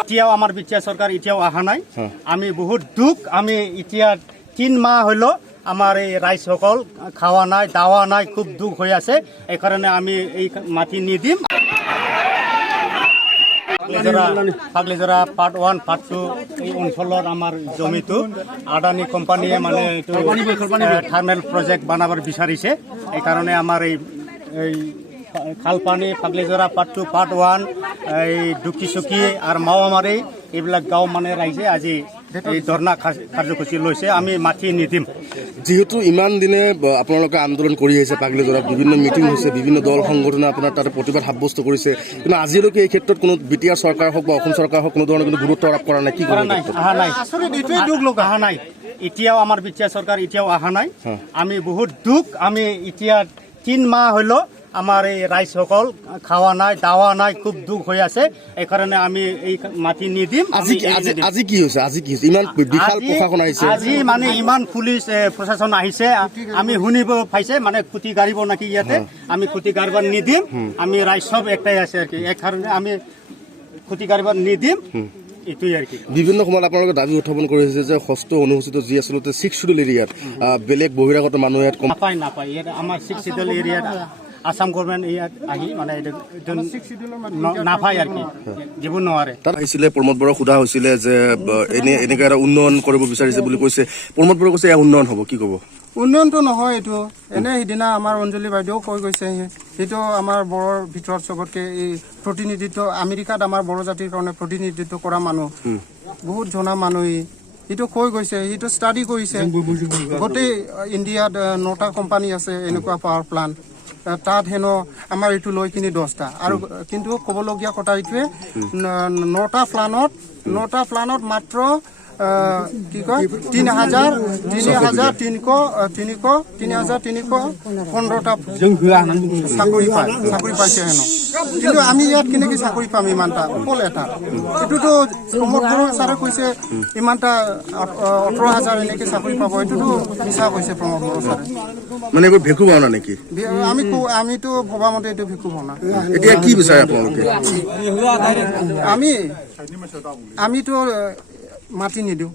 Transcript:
এতিয়াও আমাৰ বিটিআৰ চৰকাৰ এতিয়াও অহা নাই। আমি বহুত দুখ, আমি এতিয়া 3 মাহ হলো আমাৰ এই ৰাইজসকল খাওয়া নাই, দাওয়া নাই, খুব দুখ হৈ আছে। এই কাৰণে আমি এই মাটি নিদিম। ফাগলিজৰা পাৰ্ট 1 পাৰ্ট 2 এই অঞ্চলৰ আমাৰ জমিটো আদানী কোম্পানীয়ে মানে এইটো থাৰ্মেল প্ৰজেক্ট বনাবৰ বিচাৰিছে। এই কাৰণে আমাৰ এই খালপানী ফাগলিজৰা পাৰ্ট 2 পাৰ্ট 1 এই দুকিচুকি আৰু মাওমাৰী এইবিলাক গাঁও মানে ৰাইজে আজি এই ধৰ্ণা কাৰ্যসূচী লৈছে। আমি মাটি নিদিম। যেহেতু ইমান দিনে আপোনালোকে আন্দোলন কৰি আহিছে, পাগলীজৰাত বিভিন্ন মিটিং হৈছে, বিভিন্ন দল সংগঠনে আপোনাৰ তাতে প্ৰতিবাদ সাব্যস্ত কৰিছে, কিন্তু আজিলৈকে এই ক্ষেত্ৰত কোনো বিটিআৰ চৰকাৰ হওক বা অসম চৰকাৰ হওক কোনো ধৰণৰ কোনো গুৰুত্ব আৰোপ কৰা নাই। কি কৰা নাই? অহা নাই। এইটোৱে দুখ লোক অহা নাই। এতিয়াও আমাৰ বিটিআৰ চৰকাৰ এতিয়াও অহা নাই। আমি বহুত দুখ, আমি এতিয়া 3 মাহ হলো আমাৰ এই ৰাইজসকল খাওয়া নাই, দাওয়া নাই, খুব দুখ হৈ আছে। এই কাৰণে আমি এই মাটি নিদিম। আজি কি হৈছে? ইমান বিশাল প্ৰশাসন আহিছে, আজি মানে ইমান পুলিচ প্ৰশাসন আহিছে। আমি শুনিব পাইছে মানে খুটি গাড়িব নাকি ইয়াতে। আমি খুটি গাড়িব নিদিম। আমি ৰাইজ সব একটাই আছে আৰ কি। এই কাৰণে আমি খুটি গাড়িব নিদিম। বিভিন্ন সময়ত আপোনালোকে দাবী উত্থাপন কৰিছে যে ষষ্ঠ অনুসূচিত যি আচলতে 6 শিডিউল এৰিয়াত বেলেগ বহিৰাগত মানুহ ইয়াত নাপায়। ইয়াত আমাৰ 6 শিডিউল এৰিয়াত আসাম গভৰ্ণমেণ্ট ইয়াত আহি মানে নাপায় আৰ কি, দিব নোৱাৰে। তাত আহিছিলে প্ৰমোদ বড়োক সোধা হৈছিলে যে এনেকৈ এটা উন্নয়ন কৰিব বিচাৰিছে বুলি কৈছে। প্ৰমোদ বড়োই কৈছে এয়া উন্নয়ন হ'ব, কি ক'ব? উন্নয়নটো নহয় এইটো। এনে সিদিনা আমাৰ অঞ্জলি বাইদেউ কৈ গৈছে, সেইটো আমাৰ বড়োৰ ভিতৰত চবতকে এই প্ৰতিনিধিত্ব, আমেৰিকাত আমাৰ বড়ো জাতিৰ কাৰণে প্ৰতিনিধিত্ব কৰা মানুহ, বহুত জনা মানুহ। এইটো কৈ গৈছে, সেইটো ষ্টাডি কৰিছে। গোটেই ইণ্ডিয়াত 9টা কোম্পানী আছে এনেকুৱা পাৱাৰ প্লাণ্ট। তাত হেনো আমাৰ এইটো লৈ কিনি 10টা। আৰু কিন্তু ক'বলগীয়া কথা এইটোৱে, 9টা প্লানত মাত্ৰ কি কয় 3,315টা চাকৰি পাইছে হেনো। কিন্তু আমি ইয়াত কেনেকৈ চাকৰি পাম ইমানটা? অকল এটা। এইটোতো প্ৰমোদ বড়ো ছাৰে কৈছে ইমানটা 18,000 এনেকৈ চাকৰি পাব। এইটোতো মিছা কৈছে প্ৰমোদ বড়ো ছাৰে। মানে এইবোৰ ভেকু ভাওনা নেকি? আমিতো ভবা মতে এইটো ভেকু ভাওনা। এতিয়া কি বিচাৰে আপোনালোকে? আমিতো মাটি নিদিওঁ।